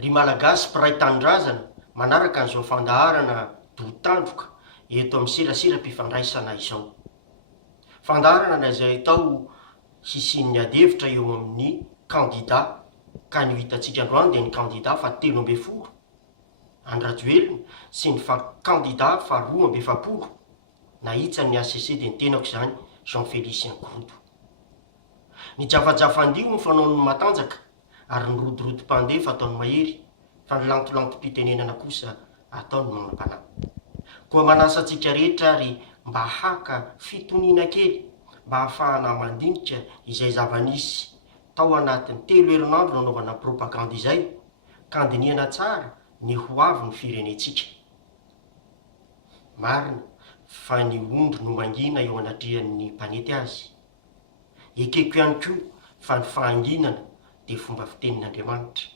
Ry malagasy mpiray tanindrazana manaraka an'izao fandaharana dotandroka eto amin'ny serasera-mpifandraisana izao. Fandaharana izay atao hisian'ny adevitra eo amin'ny kandida, ka ny hitantsika androany dia ny kandida fa 13 Andrajoelina sy ny kandida fa 12 nahitsan'ny ACC dia ny tenako izany Jean Félix Nkorodo. Ny jafajafandio ny fanaon'ny matanjaka ary ny rodorotom-pandefa ataony mahery, fa ny lantolantom-pitenenana kosa ataony manam-panahy. Koa manasa antsika rehetra ary mba haka fitoniana kely mba hahafahana mandinika izay zava-nisy tao anatin'ny 3 herinandro nanaovana propaganda izay, ka andiniana tsara ny ho avy ny firenetsika. Marina fa ny ondry no mangina eo anatrihan'ny mpanety azy. Ekeko ihany koa fa ny fahanginana dia fomba fitenin'Andriamanitra.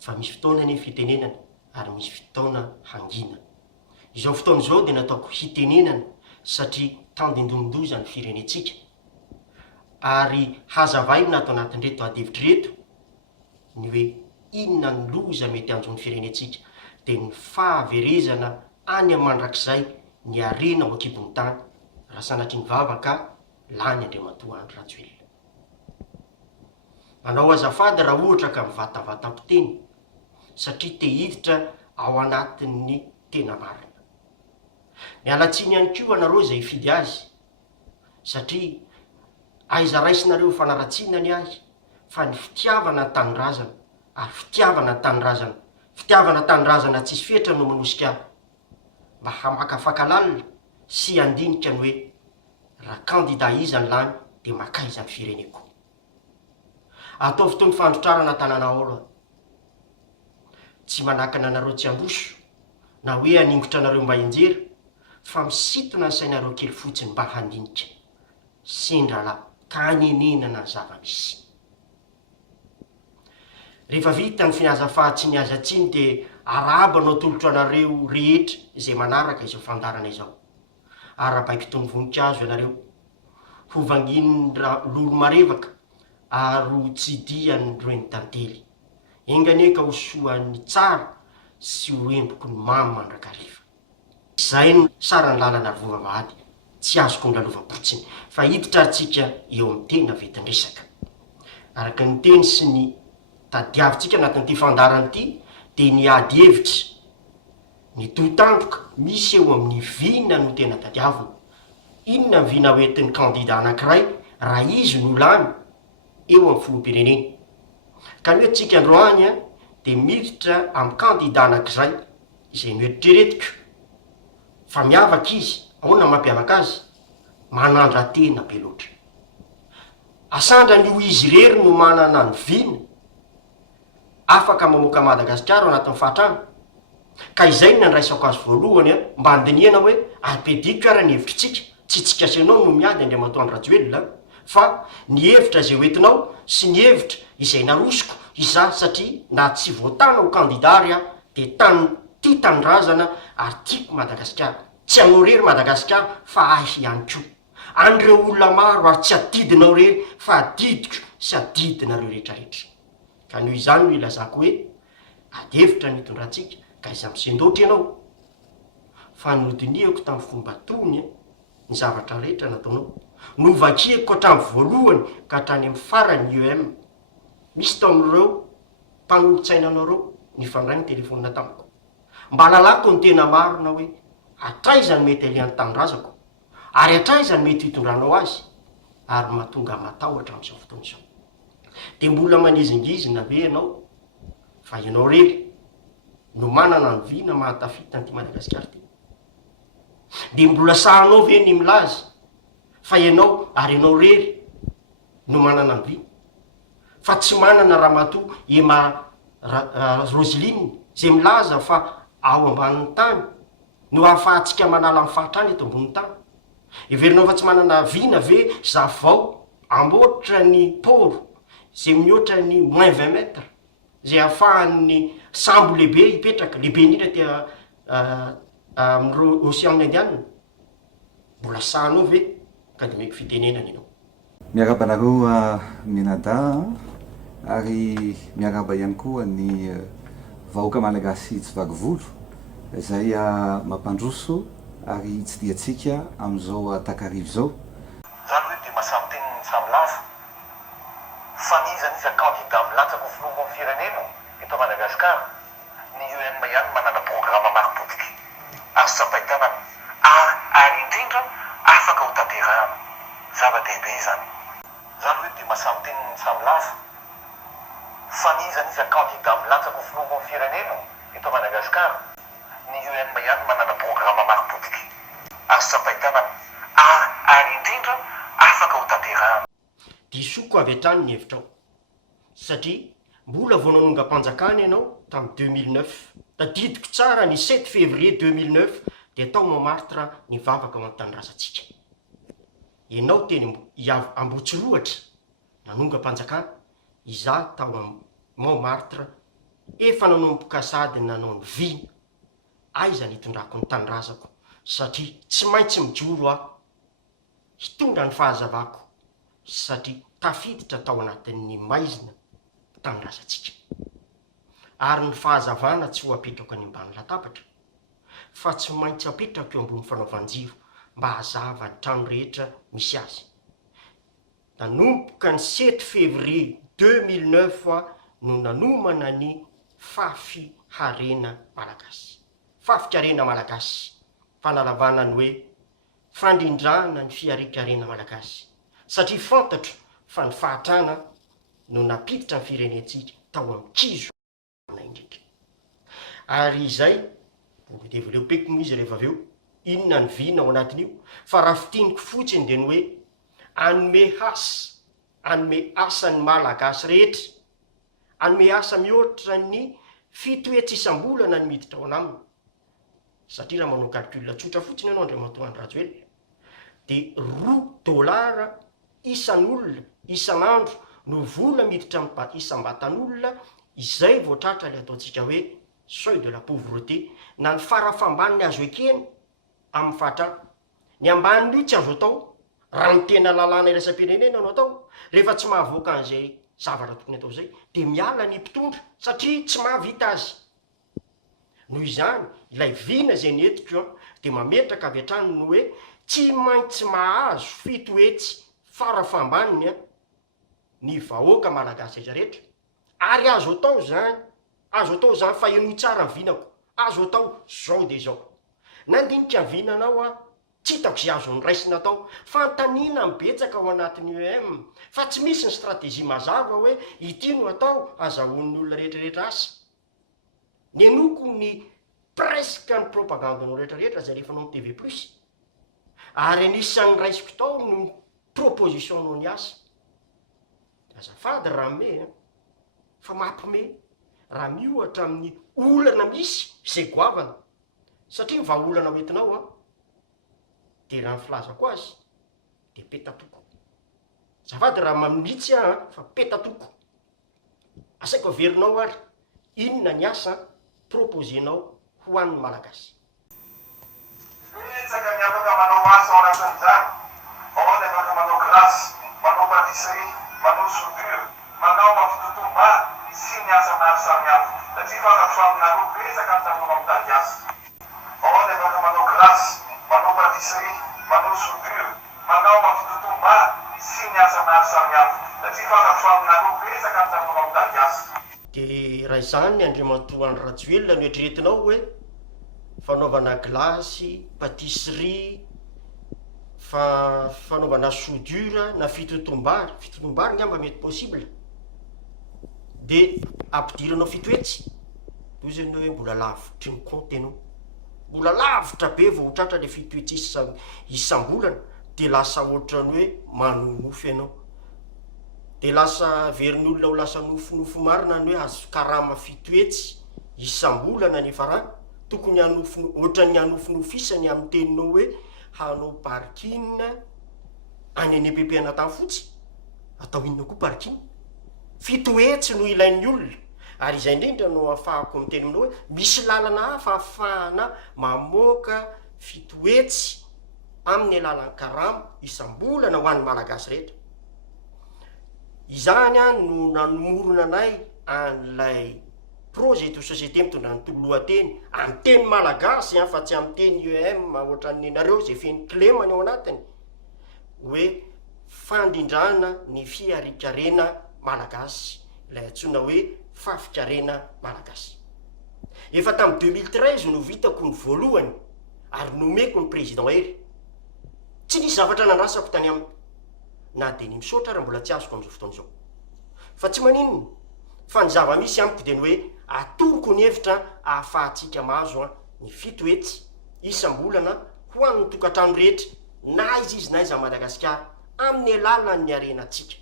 Fa misy fotoana ny fitenenana ary misy fotoana hanginana. Izao fotoana izao dia nataoko hitenenana satria tandindondoza ny firenetsika. Ary hazavay natao anatin'reto adevitra reto ny hoe inona ny loza mety anjon'ny firenetsika dia ny fahaverezana any amin'ny mandrakizay ny arena ao ankibon'ny tany, raha sanatry ny vavaka lany Andriamatoa Andry Rajoelina. Manao azafady raha ohatra ka mivatavatam-piteny satria te hiditra ao anatin'ny tena marina. Mialatsiny ihany koa anareo izay hifidy azy satria aiza raisinareo fanaratsiana ahy fa ny fitiavana tanindrazana ary fitiavana tanindrazana tsisy fetra no manosika mba hamakafaka lalina sy andinika ny hoe raha kandida iza ny lany dia makaiza ny fireneko. Atao fotoany fandrotrarana tanàna ora, tsy manakana anareo tsy androso na hoe haningotra anareo mba enjera, fa misitona ny sainareo kely fotsiny mba handinika sendrala ka hanenenana ny zava-misy. Rehefa vita ny fihazafa tsy ny azatsiny dia arabanao tolotro anareo rehetra izay manaraka izao fandarana izao. Arabaiki-tony voninkazo ianareo, ho vanginy lolo marevaka ary ho tsidiany roeny tantely. Enganeka ho soan'ny tsara sy ho emboko ny mamy mandrakariva. Izay no sarany lalana ary vovavahady, tsy azoko ny lalova-potsiny, fa hiditra antsika eo amin'ny tena vetin-dresaka. Araka ny teny sy ny tadiavintsika anatin'ity fandarana ity dia ny ady hevitra, ny dotandroka misy eo amin'ny vina no tena tadiavina. Inona ny vina hoentin'ny kandida anankiray raha izy no lany eo amin'ny filoham-pirenena. Ka ny hoentsika androany dia miditra amin'ny kandida anankiray izay noeritreretiko fa miavaka izy, ahoana mampiavaka azy? Manandra-tena be loatra. Asandra ny ho izy rery no manana ny vina afaka mamoaka Madagasikara anatin'ny fahatrana. Ka izay no nandraisako azy voalohany mba andiniana hoe apediko ara ny hevitritsika, tsy tsika senao no miady Andriamatoa Andry Rajoelina, fa ny hevitra izay hoentinao sy ny hevitra izay narosiko izaho satria na tsy voatana ho kandida ary dia tia tanindrazana ary tiako Madagasikara. Tsy anao rery Madagasikara fa ahy ihany koa. Andreo olona maro ary tsy adidinao rery fa adidiko sy adidinareo rehetrarehetra. Ka noho izany no ilazako hoe adevitra ny hitondrantsika ka izy am'sendotry ianao. Fa nodiniako tamin'ny fomba tony ny zavatra rehetra nataonao. Novakiako hatramin'ny voalohany ka hatrany amin'ny farany UM. Misy tao amin'ireo mpanolontsaina anareo nifandray ny telefonina tamiko. Mba lalako ny tena marina hoe hatraizany mety alian'ny tanindrazako ary hatraizany mety hitondranao azy ary mahatonga matahotra amin'izao fotoana izao. Dia mbola manizingizina ve ianao fa ianao rery no manana ny vina mahatafita an'ity Madagasikara ity? Dia mbola sahanao ve ny milaza fa ianao ary ianao rery no manana ny vina? Fa tsy manana ramatoa Emma Roseline izay milaza fa ao ambanin'ny tany no ahafahantsika manala amin'ny fahatrany eto ambonin'ny tany. Heverinao fa tsy manana vina ve zavao amboatra ny pôro izay mihoatra ny moins 20 mètres izay ahafahan'ny sambo lehibe hipetraka, lehibe indrindra tia amin'ireo Océan Indiana? Mbola sahanao ve ka dia meko fitenenana ianao? Miaraba anareo Menada, ary miaraba ihany koa ny vahoaka malagasy tsy vaky volo zay mampandroso ary tsy diatsika am'izao takarivo zao. Zany hoe de mahasamby teniny samy lasa fa nizany izy candidat milatsaka ho filombon'ny firenena eto Madagasikara ny UN ihany manana programme maro-potiky azo tsapaitana ary indrindra afaka ho tanterahana zava-dehibe zany. Zany hoe de mahasamby teniny samy lasa fa nizany izy candidat milatsaka ho filombon'ny firenena eto Madagasikara ny UN ihany manana programme maro-potiky azo tsapaitana ary indrindra afaka ho tanterahana. Disoko avy hatrany ny hevitrao satria mbola vao nanonga-panjakana ianao tamin'ny 2009 tadidiko tsara ny 7 février 2009 de tao Montmartre ny vavaka ao an-tanyrasantsika. Ianao teny Ambotsirohatra nanonga-panjakana, izaho tao Montmartre efa nanomboka sady nanao ny vina. Aiza nitondrako ny tanindrazako satria tsy maintsy mijoro aho hitondra ny fahazavako satria tafiditra tao anatin'ny maizina tanindrazantsika. Ary ny fahazavana tsy ho apetrako any ambany latabatra fa tsy maintsy apetrako eo ambony fanaovan-jiro mba hazava ny trano rehetra misy azy. Nanomboka ny 7 février 2009 no nanomana ny fafiharena malagasy. Fafikarena malagasy, fanalavana ny hoe fandrindrana ny fiarikarena malagasy satria fantatro fa ny fahatrana no napiditra ny firenentsika tao amin'ny kizo na indrika. Ary izay developeko moa izy rehefa avy eo inona ny vina ao anatin'io fa raha fitiniko fotsiny de ny hoe anome asan'ny malagasy rehetra, anome asa mihoatra ny fitoetsy isam-bolana ny miditra ao anaminy. Satria raha manao calcul tsotra fotsiny ianao Andriamatoa Rajoelina de $10 isan'olona isan'andro no vola miditra amin'ny isam-batan'olona izay voatratra le ataontsika hoe seuil de la pauvreté na ny farafambaniny azo ekeny amin'ny fahatrana. Ny ambanin'io tsy azo atao raha ny tena lalàna iraisam-pirenena no atao. Rehefa tsy mahavoaka an'izay zavatra tokony atao zay de miala ny mpitondra satria tsy mahavita azy. Noho izany ilay vina zay netiko de mametraka avy hatrany no hoe tsy maintsy mahazo fitoetsy farafambaniny ny vahoaka malagasy rehetra. Ary azo atao zany fa eno tsara ny vinako, azo atao zao de zao. Nandinika ny vinanao tsy hitako zay azo ny raisina atao, fantaniana mibetsaka ao anatin'ny UEM fa tsy misy ny stratégie mazava hoe ity no atao azahoan'ny olona rehetrarehetra asa. Ny enoko ny presque ny propagandinao rehetrarehetra zay rehefa nao TV plus. Ary anisan'ny raisiko tao ny proposition-nao ny asa. Azafady raha me fa mampime raha miohatra amin'ny olana misy zay goavana satria mva olana hoentinao de raha ny filazako azy de petatoko. Azafady raha mamilitsy fa petatoko. Asaiko averinao ary inona ny asa proposenao ho an'ny malagasy. Betsaka ny afaka manao asa ao anatin'izany, ao ny afaka manao glace, manao patisserie, manao soudure, manao mafitotom-bary sy ny asa maro samihafa satria fantatro aminareo betsaka ny tanora mitady asa. Ao ny afaka manao glace, manao patisserie, manao soudure, manao mafitotom-bary sy ny asa maro samihafa satria fantatro aminareo betsaka ny tanora mitady asa. De raha izany Andriamatoa Rajoelina no eritreretinao hoe fanaovana glasy, patisserie, fanaovana soudure na fitotom-bary ngamba mety possible de ampidiranao fitoetsy. Toy zany hoe mbola lavitry ny compte anao, mbola lavitra be vao tratra le fitoetsy isam-bolana de lasa ohatrany hoe manonofy ianao. De lasa verin'olona ho lasa nofonofo marina ny hoe azo karama fitoetsy isam-bolana ny farany tokony ohatran'ny hanofonofisany amin'ny teninao hoe hanao parking any EPP-na tany fotsy, atao inona koa parking? Fitoetsy no ilain'ny olona. Ary izay indrindra no ahafahako amin'ny teninao hoe misy lalana hafa ahafahana mamoaka fitoetsy amin'ny alalan'ny karama isam-bolana ho an'ny malagasy rehetra. izany a no nanomorona anay an'lay projet de société mitondra ny tolohateny amin'ny teny malagasy fa tsy amin'ny teny UEM ohatran'ny nareo zay feny clemany ao anatiny hoe fandrindrana ny fiarikarena malagasy ilay antsoina hoe fafikarena malagasy. Efa tamin'ny 2013 no vitako ny voalohany ary nomeko ny président hery, tsy nisy zavatra nandrasako tany aminy na de ny misaotra raha mbola tsy azoko am'izao fotoana izao, fa tsy maninona fa ny zava-misy amiko de ny hoe atoroko ny hevitra ahafahantsika mahazo ny fitoetsy isam-bolana ho an'ny tokantrano rehetra na izy na iza Madagasikara amin'ny alalan'ny arenantsika.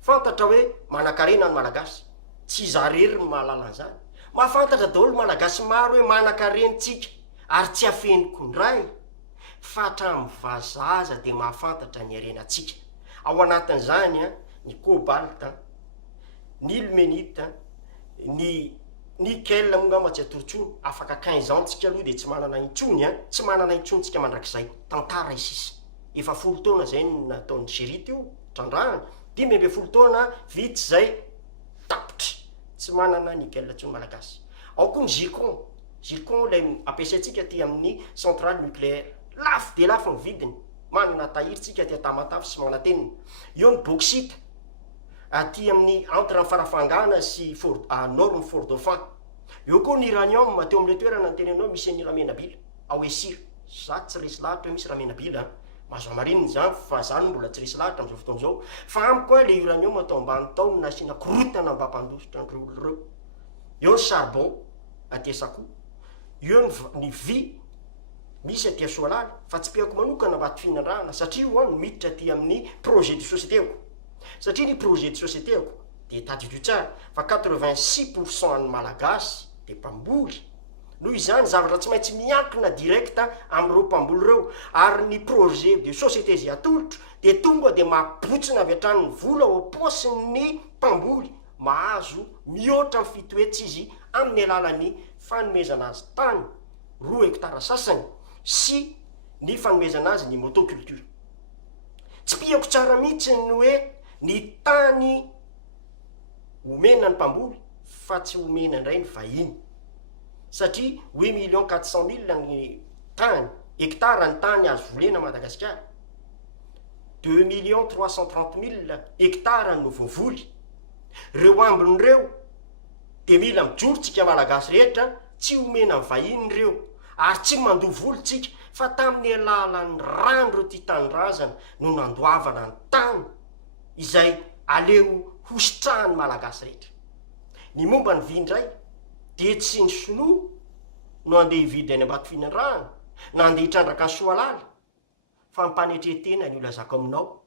Fantatra hoe manan-karena ny malagasy, tsy zarery ny mahalala an'izany. Mahafantatra daholo malagasy maro hoe manan-karentsika ary tsy afeniko ndray, fa hatramin'ny vazaza de mahafantatra ny arenantsika. Ao anatin'izany ny cobalt, ny ilmenite, ny nickel mongamba tsy atorotsono, afaka 15 ans tsika aloha de tsy manana intsony tsy manana intsony tsika mandrakizay. Tantara isisy. Efa 10 taona zay nataon'ny Gerity io trandrahana, 10 taona vitsy zay tapitra, tsy manana nickel tsony malagasy. Ao koa ny zircon lay ampiasaitsika ty amin'ny centrale nucléaire, lafo de lafo ny vidiny, manana tahiritsika ty Tamatave sy Manatenina. Eo ny bauxite aty amin'ny entre Farafangana sy norme Fort-Dauphin. Eo koa ny uranium teo am'le toerana nytenenao misy ny Ramenabila ao Esir. Za tsy resy lahatra hoe misy Ramenabila, mahazo amarininy zany fa zany mbola tsy resy lahatra am'izao fotoana izao. Fa amiko le uranium atao ambany tao nasiana korotana mba hampandositra andreo oloreo. Eo ny charbon aty Sakoa. Eo ny vy misy aty Soalala, fa tsy piako manokana mba ty fihinandrana satria no miditra aty amin'ny projet de société-ko. Satria ny projet de société-ko de tadidio tsara fa 86% any malagasy de mpamboly. Noho izany zavatra tsy maintsy miankina direkta am'ireo mpamboly reo, ary ny projet de société zay atolotro de tonga de mahabotsina avy hatrany ny vola ao am-paosin'ny mpamboly, mahazo mihoatra amin'ny fitoetsy izy amin'ny alalan'ny fanomezana azy tany 2 hektara sasany sy ny fanomezana azy ny motoculture. Tsy piako tsara mihitsy ny hoe ny tany omena ny mpamboly fa tsy omena indray ny vahiny, satria 8 400 000 ny tany hektara ny tany azo volena Madagasikara, 2 330 000 hektara no voavoly. Reo ambin'ireo de mila mijorotsika malagasy rehetra, tsy omena ny vahiny reo ary tsy mandovoly tsika, fa tamin'ny alalan'ny rano reo ty tanindrazana no nandoavana ny tany izay aleo hositrahany malagasy rehetra. Ny momba ny vy indray de tsy ny sinoa no andeha hividy any ambato fihinandrana na andeha hitrandraka ny Soalala, fa mpanetretena ny olazako aminao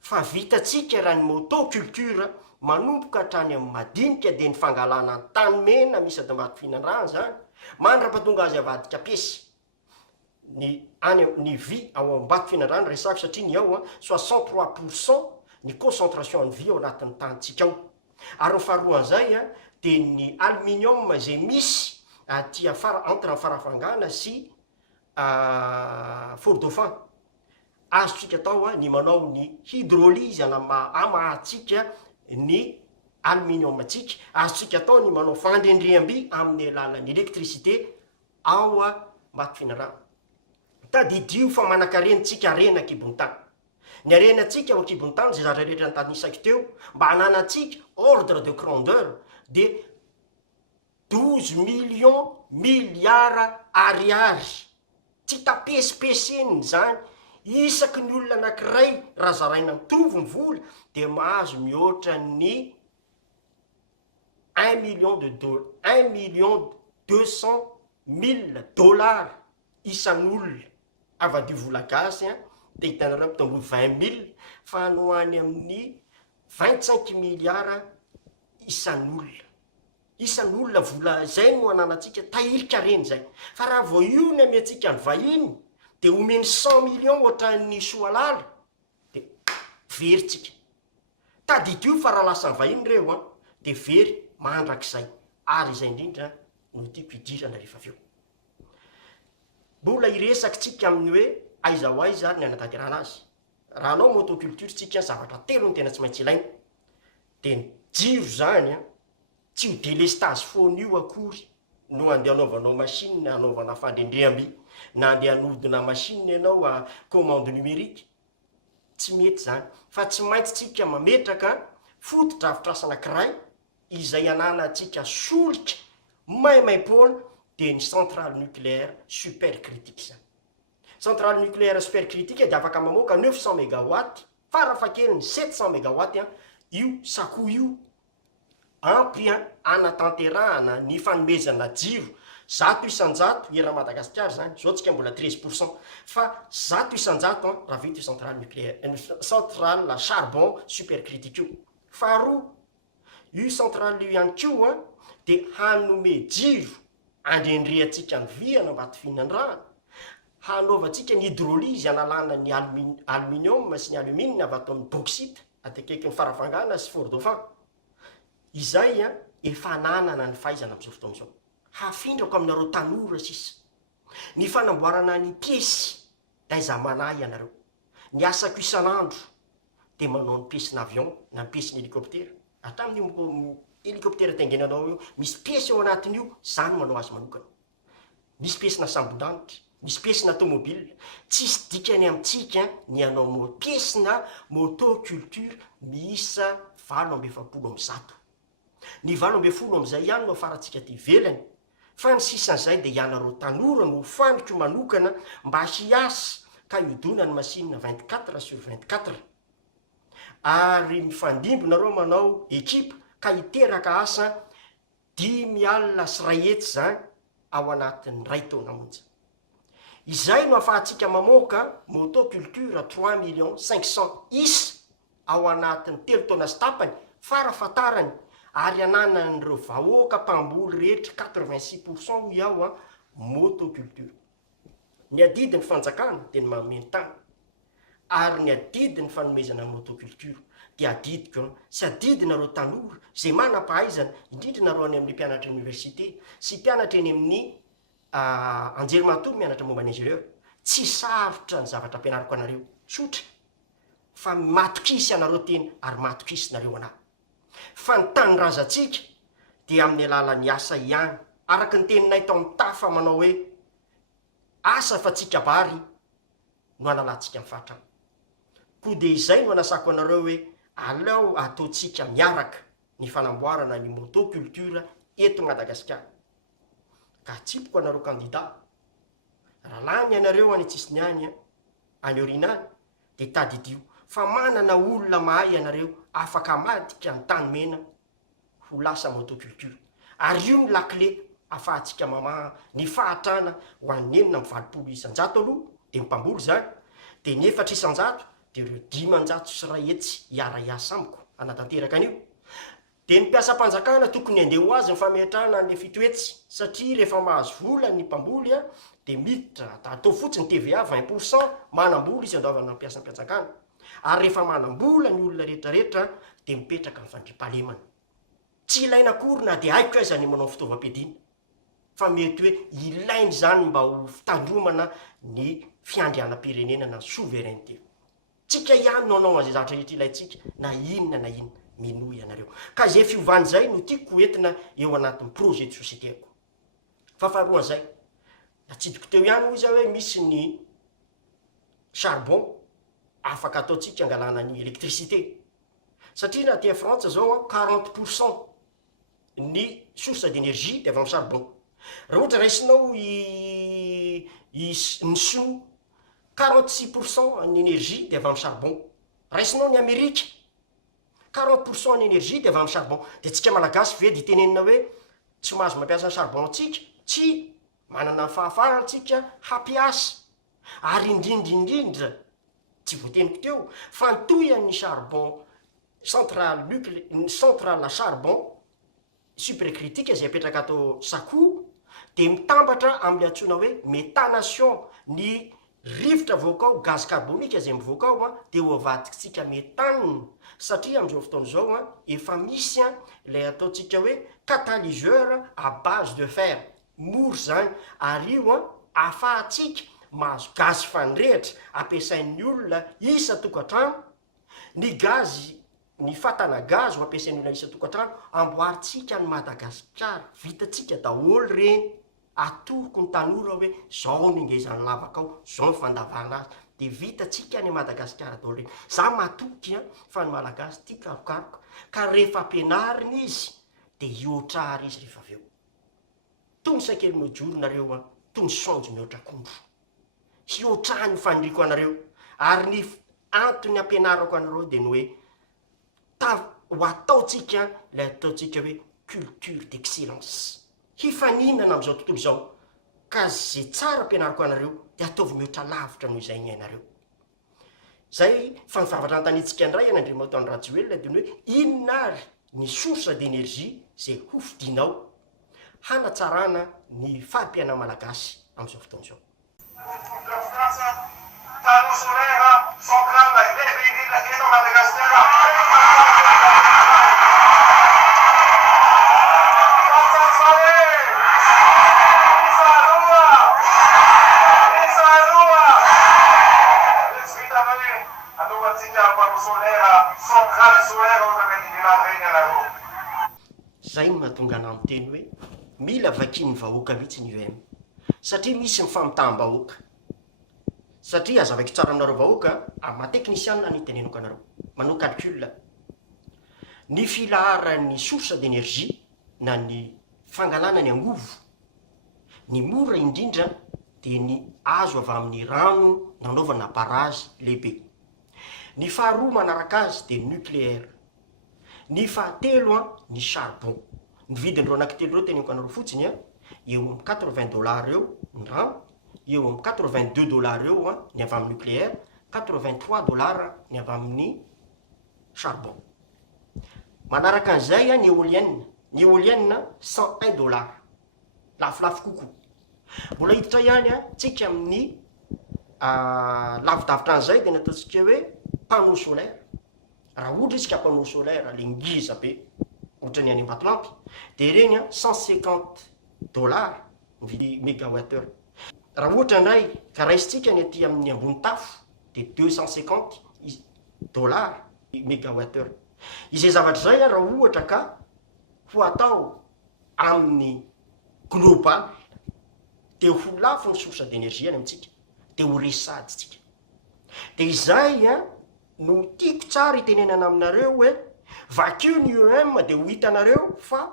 fa vitatsika raha ny motoculture manomboka hatrany amin'ny madinika de ny fangalana ny tany mena misy ato ambato fihinandrana zany mandrapatonga azy avadika ampiesy ny vy ao ambato fihinandrana resako, satria ny ao 63% ny concentration ny vy ao anatin'ny tanyntsika ao. Ary ny faharoan'izay de ny aluminium zay misy aty entre Farafangana sy Fort-Dauphin. Azotsika atao ny manao ny hydrolyse amahatsika ny aluminium tsika, azotsika atao ny manao fandrendream-by amin'ny alalan'ny électricité ao mbato fihinandrana. Tadidio fa manan-karentsika arena kibon-tany. Ny arenatsika ao kibon-tany zay zatra rehetra ntanisako teo mba hananatsika ordre de grandeur de 12 millions ariary. Tsy tapesipeseny zany, isaky ny olona anankiray raha zaraina mitovy ny vola de mahazo mihoatra ny 1,200,000 isan'olona. Avadio vola gasy de hitanareo mitombo 20 000 fa no any amin'ny 25 milliards isan'olona vola zay no ananatsika tahirika reny zay. Fa raha vao io ny amiatsika ny vahiny de omeny 100 millions ohatran'ny Soalala de veritsika. Tadidio fa raha lasa ny vahiny reo de very mandrakizay. Ary izay indrindra no tiako hidirana rehefa aveo. Mbola iresaky tsika amin'ny hoe aiza ho aiza ny anatanterana azy. raha anao motoculture tsika zavatra telo ny tena tsy maintsy ilaina de ny jiro zany a tsy ho délestage foana io akory no andeha anaovanao machine anaovana fandrendream-by na andeha anodina machine ianao a commande numérique tsy mety zany fa tsy maintsy tsika mametraka fotodrafitrasa anankiray izay ananatsika solika maimaipoana de ny centrale nucléaire supercritique zany. Centrale nucléaire supercritique de afaka mamoaka 900 mégawatt farafakeliny 700 mégawatt a io sako io ampy anatanterahana ny fanomezana jiro 100 isanjato era Madagasikara zany zao tsika mbola 13% fa 100 isanjato raha vita centrale nucléaire centrale la charbon supercritique io. Faharoa io centrale io ihany koa de hanome jiro andrendreatsika ny viana mbaty fihinan-drano hanaovantsika ny hydrolyse analana ny aluminium sy ny alumine avy atao amin'ny bauxite atekeko ny farafangana sy for dauphin izay a efa nanana ny fahaizana am'izao fotoana izao hafindrako aminareo tanora sisa ny fanamboarana ny piesy daiza manahy ianareo ny asako isan'andro de manao ny piesy n'avion na ny piesy ny hélicoptère hatramin'ny hélicoptère tengenanao io misy piesy eo anatin'io zany manao azy manokana misy piesy na sambon-danitra misy piesy na automobile tsisy dikany amitsika ny anao piesy na motoculture miisa 700 ny 700 am'izay ihany no afaratsika ty ivelany fa ny sisan'izay de ianareo tanora no faniko manokana mba hiasa ka iodona ny machine 24/24 ary mifandimbonareo manao ekipa ka hiteraka asa 10 alina sy ray hetsy zany ao anatin'ny ray taona monja. Izay no afahantsika mamoaka motoculture 3 500 000 isa ao anatin'ny 3 taona sy tapany farafatarany ary ananan'ireo vahoaka mpamboly rehetra 86% ho iaho a motoculture. Ny adidiny fanjakana de ny mamentany ary ny adidiny fanomezana motoculture de adidiko sy adidinareo tanora zay manam-pahaizana indrindrinareo any amin'ny mpianatra université sy mpianatra eny amin'ny anjery manontolo mianatra momba an'izy ireo tsy sarotra ny zavatra ampianariko anareo sotra fa matokisy anareo teny ary matokisy nareo anahy fa ny tanindrazantsika de amin'ny alalan'ny asa ihany araky ny teninay tao amin'ny tafa manao hoe asa fa tsika bary no analantsika amin'ny fahatrano koa de izay no anasako anareo hoe aleo ataotsika miaraka ny fanamboarana ny motoculture eto Madagasikara ka tsipoko anareo candidat raha lany anareo any tsisy any any orinany de tadidio fa manana olona mahay anareo afaka madika ny tany mena ho lasa motoculture ary io ny lakle afahantsika mama ny fahatrana ho anenina m20 isanjato aloha de mpamboly zany de ny 4 isanjato de reo 500 sy ray hetsy iara iasa amiko anatanteraka an'io de ny mpiasa-panjakana tokony andeha ho azy nyfametrana ny fitoetsy satria rehefa mahazo vola ny mpamboly a de miditra atao fotsiny TVA 20% manambola izy andaovana mpiasa-mpianjakana ary rehefa manambola ny olona rehetrarehetra de mipetraka ny fandripahalemana tsy ilaina akory na de haiko aizany manao fitaovam-piadina fa mety hoe ilainy zany mba ho fitandromana ny fiandrianam-pirenena na souveraineté tsika ihany no anao azy zavatra rehetra ilaitsika na inona mino ianareo ka zay fiovany zay no tiako entina eo anatin'ny projet de sociétéko fa faharoan'izay natsidiko teo ihany izy hoe misy ny charbon afaka ataotsika angalana ny électricité satria na tia Frantsa zao 40% ny source d'énergie de avy amin'ny charbon raha ohatra raisinao ny sinoa 46% ny énergie de avy amin'ny charbon raisinao ny Amerika 40% ny énergie de avy amin'ny charbon de tsika malagasy vedy itenenina hoe tsy mahazo mampiasa charbon atsika tsy manana ny fahafarantsika hampiasa ary indrindrindrindra tsy voateniko teo fa ntoyan'ny charbon centrale la charbon supercritique zay apetraka atao sako de mitambatra amin'ny antsoina hoe méthanation ny rivotra voakao gaz carbonique zay mivoaka ao a de ho avadikitsika méthane satria am'izao fotoana zao a efa misy a lay ataotsika hoe catalyseur à base de fer moro zany ary io a afahatsika mahazo gazy fandrehatra ampiasain'ny olona isa tokantrano, ny gazy ny fatana gazy ho ampiasain'ny olona isa tokantrano amboaritsika ny Madagasikara, vitatsika daholo reny, atoroko ny tanora hoe zao ny ingezan'ny lavaka ao, zao ny fandavana azy, de vitatsika ny Madagasikara daholo reny. Za matoky fa ny malagasy tia karokaroka, ka rehefa ampianarina izy de iotrahary izy rehefa avy eo. Tony sakely mojoro nareo tony sonjo mihoatra akondro, hiotrahany fandriko anareo, ary ny antony ampianarako anareo de ny hoe ho ataotsika le ataotsika hoe culture d'excellence, hifaninana am'izao tontolo izao, ka zay tsara ampianarako anareo de ataovy mihoatra lavitra noho izay ny ainareo. Zay fa nifavatra antanitsika indray an'Andriamanitra ny Rajoelina de ny hoe inona ary ny source d'énergie zay hofidinao hanatsarana ny fampiana malagasy am'izao fotoana izao. Zay ny mahatonga ana amin'ny teny hoe mila vakian'ny vahoaka mihitsy ny UM, satria misy ny famitaham-bahoaka. Satria azavaiko tsara aminareo vahoaka, amateknisianina ny tenenako anareo, manao calcul. Ny filaharan'ny source d'énergie na ny fangalana ny angovo, ny mora indrindra de ny azo avy amin'ny rano nanaovana barrage lehibe. Ny faharoa manaraka azy de nucléaire. Ny fahatelo ny charbon. Ny vidin'ireo anankitelo reo teneniko anareo fotsiny eo amin'ny $80 eo ny rano, eo amin'ny $82 eo ny avy amin'ny nucléaire, $83 ny avy amin'ny charbon. Manaraka an'izay ny éolienne. Ny éolienne $101, lafolafo kokoa. Mbola hiditra ihany tsika amin'ny lavidavitra an'izay de nataontsika hoe panneau solaire. Raha ohatra izy ka panneau solaire le ngiza be ohatrany any Ambatolampy de reny $150 mividy mégawattheure. Raha ohatra ndray ka raisitsika ny aty amin'ny ambony tafo de $250 mégawattheure. Izay zavatra zay raha ohatra ka ho atao amin'ny global de ho lafo ny source d'énergie any amintsika, de ho resady tsika. De izay no tiako tsara itenenana aminareo hoe vakio ny UM de ho hitanareo fa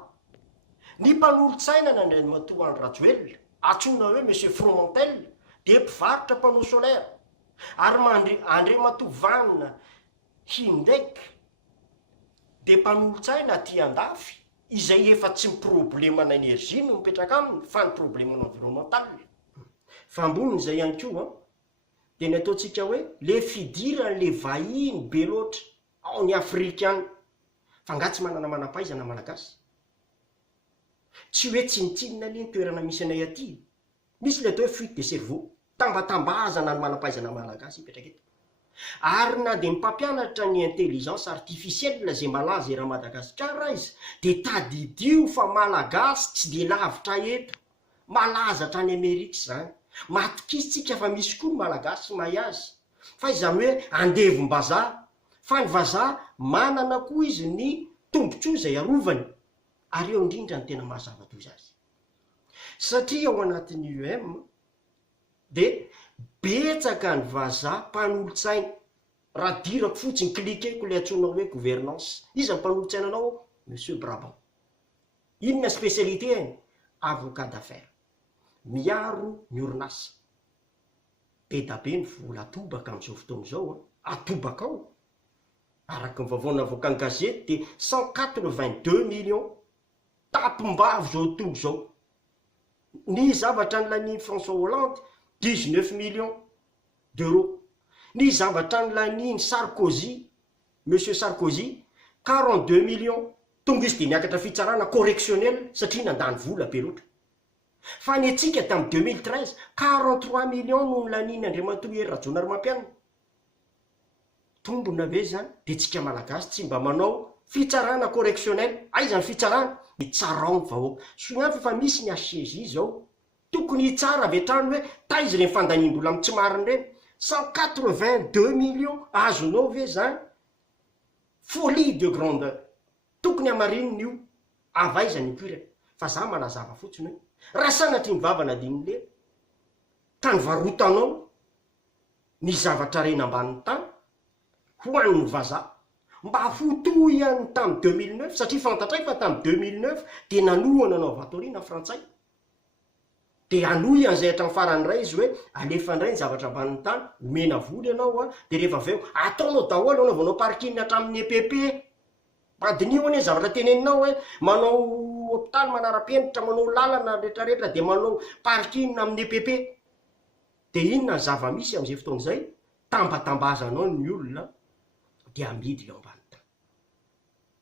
ny mpanolotsaina n'Andriamatoa Andry Rajoelina, atsona hoe Monsieur Fromentel, de mpivarotra panneau solaire, ary Andriamatoa Vanina Hindek de mpanolotsaina aty andafy, izay efa tsy problème na énergie no mipetraka aminy fa ny problème environnemental. Fa amboniny zay ihany koa de ny ataontsika hoe le fidirany le vahiny be loatra ao ny Afrika any, fa nga tsy manana manam-pahaizana malagasy. Tsy hoe tsinitsinina ny toerana misy anay aty, misy le atao hoe fuite de cerveau, tambatambazana ny manam-pahaizana malagasy ipetraka eto. Ary na de mpampianatra ny intelligence artificielle zay malaza era Madagasikara izy, de tadidio fa malagasy tsy de lavitra eto, malaza hatrany Amerika zany. Matokisitsika fa misy koa ny malagasy mahay azy, fa izany hoe andevim-bazaha, fa ny vazaha manana koa izy ny tombotsoa zay arovany, ary eo indrindra ny tena mahazava toy azy. Satria ao anatin'ny UM de betsaka ny vazaha mpanolotsaina, raha dirako fotsiny klikeko le atsonao hoe gouvernance, izy mpanolotsainanao Monsieur Brabant. Inona spécialité avocat d'affaires, miaro ny orinasa. Be da be ny vola atobaka am'izao fotoana izao, atobaka ao. Araka ny vaovao navoakan'ny gazety de 182 millions tapimbavo zao tobo zao. Ny zavatra nylany François Hollande 19 millions d'euros. Ny zavatra nylany Sarkozy, Monsieur Sarkozy 42 millions. Tonga izy de niakatra fitsarana correctionnel satria nandany vola be loatra. Fa ny atsika tamin'ny 2013 43 millions no nylany Andriamatoa Hery Rajaonarimampianina. Tombona ve zany de tsika malagasy tsy mba manao fitsarana correctionnel, aiza ny fitsarana de tsarao ny vahoaka. Sognafy fa misy ny HCJ zao tokony hitsara avetrano hoe taizy reny fandaniam-bola amy tsy mariny reny 182 millions azonao ve zany folie de grandeur tokony amarininy io avaiza ny pure fa za manazava fotsiny hoe raha sanatry ny vavana dinile ka ny varotanao ny zavatra reny ambaniny tany ho an'ny vaza mba ho toy ihany tamy 2009 satria fantatray fa tamy 2009 de nanohana anao vatorina frantsay de anohy an'izay hatrany farany ray izy hoe alefandray ny zavatra ambaniny tany omena voly ianao a de rehefa aveo ataonao daholo anaovanao parkiny hatramin'ny EPP badinio ane zavatra teneninao hoe manao hôpitaly manara-penitra manao lalana rehetrarehetra de manao parkina amin'ny EPP de inona ny zava-misy am'izay fotoan'izay tambatambazanao ny olona de amidy leo ambany tany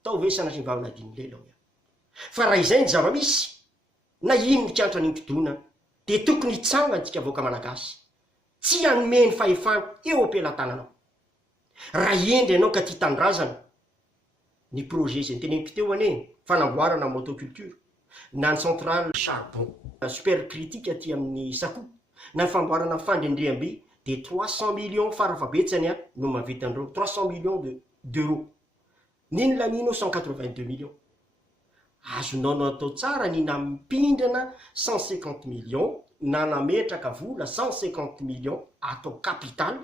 tao hoe sanatry ny vavana dinile lao fa raha izay ny zava-misy na ino ny kiantra nintodona de tokony hitsanga ntsika vaoaka malagasy tsy anome ny fahefana eo ampelantananao raha endry ianao ka ty tandrazana ny projet zay nyteneniko teo ane fanamboarana motoculture na ny centrale charbon super critique aty amin'ny sako na ny famboarana fandendream-by de 300 millions farafabetsany a no mavitandreo 300 millions d'euros niny lamino 182 millions azonao no atao tsara ny nampindrana 150 millions na nametraka vola 150 millions atao capital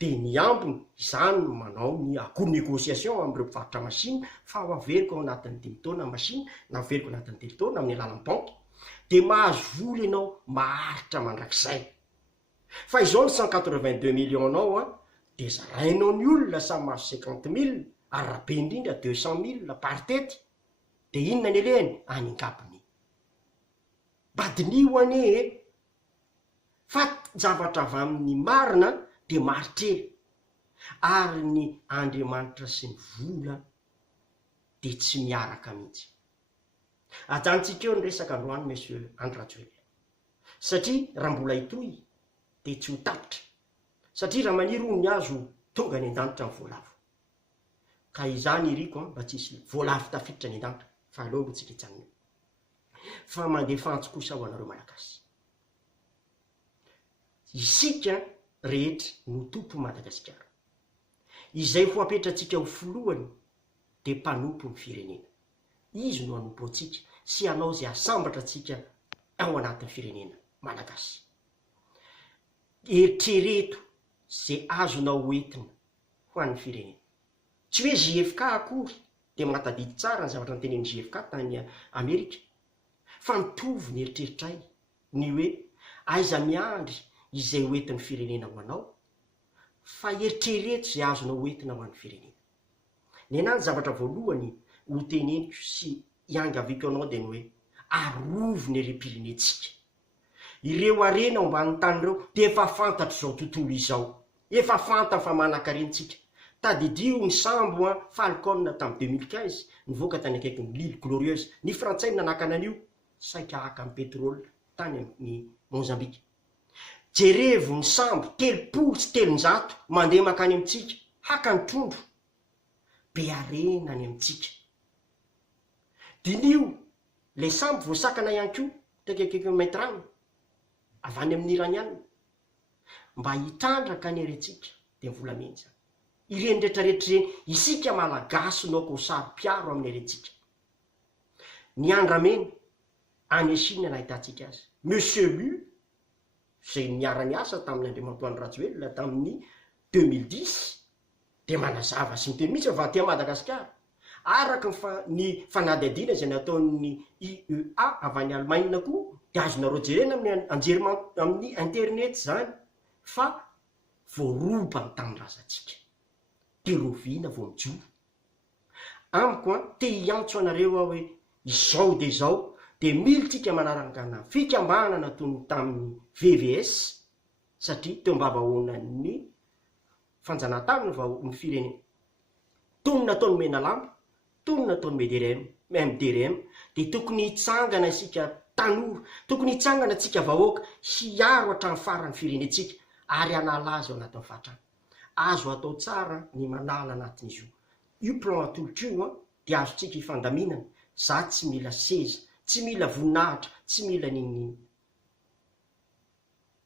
de ny ambony izany manao ny ako négociation am'ireo mpivarotra machine fa ho averiko ao anatin'ny 5 taona machine na averiko anatin'ny 3 taona amin'ny alalan'ny banky de mahazo vola ianao maharitra mandrakizay fa izao ny 182 millions anao a de zarainao ny olona samy mahazo 50 000 ary rabe indrindra 200 000 par tety de inona ny eleny aningabony badinio ane fa zavatra avy amin'ny marina de maritrely ary ny Andriamanitra sy ny vola de tsy miaraka mihitsy ajantsika eo ny resaka androany monsieur Andratsoely satria raha mbola hitoy de tsy ho tapitra satria raha maniry ho ny azo tonga ny an-danitra ny voalavo ka izany iriko mba tsisy voalavo tafiditra ny an-danitra fa aleo motsika hitsanina fa mandeha fantso kosa ho anareo malagasy isika rehetra no tompo Madagasikara izay ho apetratsika ho filohany de mpanompo ny firenena izy no anompo atsika sy anao zay asambatra atsika ao anatin'ny firenena malagasy eritrereto zay azonao entina ho an'ny firenena tsy hoe JFK akory de matadidy tsara ny zavatra nytenen'ny JFK tany Amerika fa mitovy ny eritreritray ny hoe aiza miandry izay hoentin'ny firenena ho anao fa eritrereto zay azonao entina ho an'ny firenena ny anany zavatra voalohany ho teneniko sy iangaviko anao de ny hoe arovo ny rem-pirenetsika ireo arena ambany tany reo de efa fantatry zao tontolo izao efa fanta fa manakarentsika tadidio ny sambo a Falcon tamy 2015 nivoaka tany akaiky ny l'île glorieuse ny frantsay nanakana an'io saika aka amin'ny pétrole tany amin'ny Mozambique jerevo ny sambo telopolo sy telonjato mandeha makany amitsika haka ny trondro be arena any amitsika dinio le sambo voasakana ihany ko takekeke maitrano avany amin'ny iranianina mba hitrandraka ny eretsika de volamena ireny rehetrarehetra reny isika malagasy no ako sary piaro amin'ny eretsika ny andramena any Chine nahitantsika azy monsieur Lu zay niara-niasa tamin'ny Andriamantoany Rajoelina tamin'ny 2010 de manazava sy miteny mihitsy va ty Madagasikara araka ny fanadihadiana zay nataon'ny IEA avy any Allemagne koa de azonareo jerena amin'ny anjery amin'ny internet zany fa voaroba ny tanindrazantsika de roviana vo mijoro amiko a te hiantso anareo aho hoe izao de zao de militsika manaraka fikambanana tony tamin'ny VVS satria teo mbavahoanany fanjanahantany ny firenena tony nataony Menalamba tony nataony MDRM de tokony hitsangana isika tanora tokony hitsangana tsika vahoaka hiaro hatrany farany firenetsika ary analazy ao anatin'ny fatrany azo atao tsara ny manala anatin'izy io plan atolotrio de azo tsika hifandaminana za tsy mila seza tsy mila voninahitra tsy mila nininy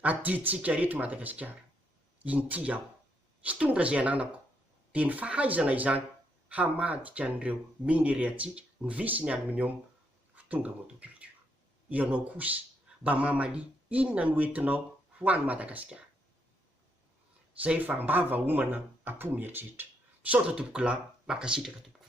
aditsika rehetra Madagasikara, inty aho hitondra zay ananako, de ny fahaizana izany hamadika an'ireo minery-atsika ny vice ny aluminium tonga motoculture. Ianao kosa mba mamalia inona no entinao ho an'ny Madagasikara. Zay fa mbava homana apo mieritreritra. Misaotra tompoko lahy, makasitraka tompoko.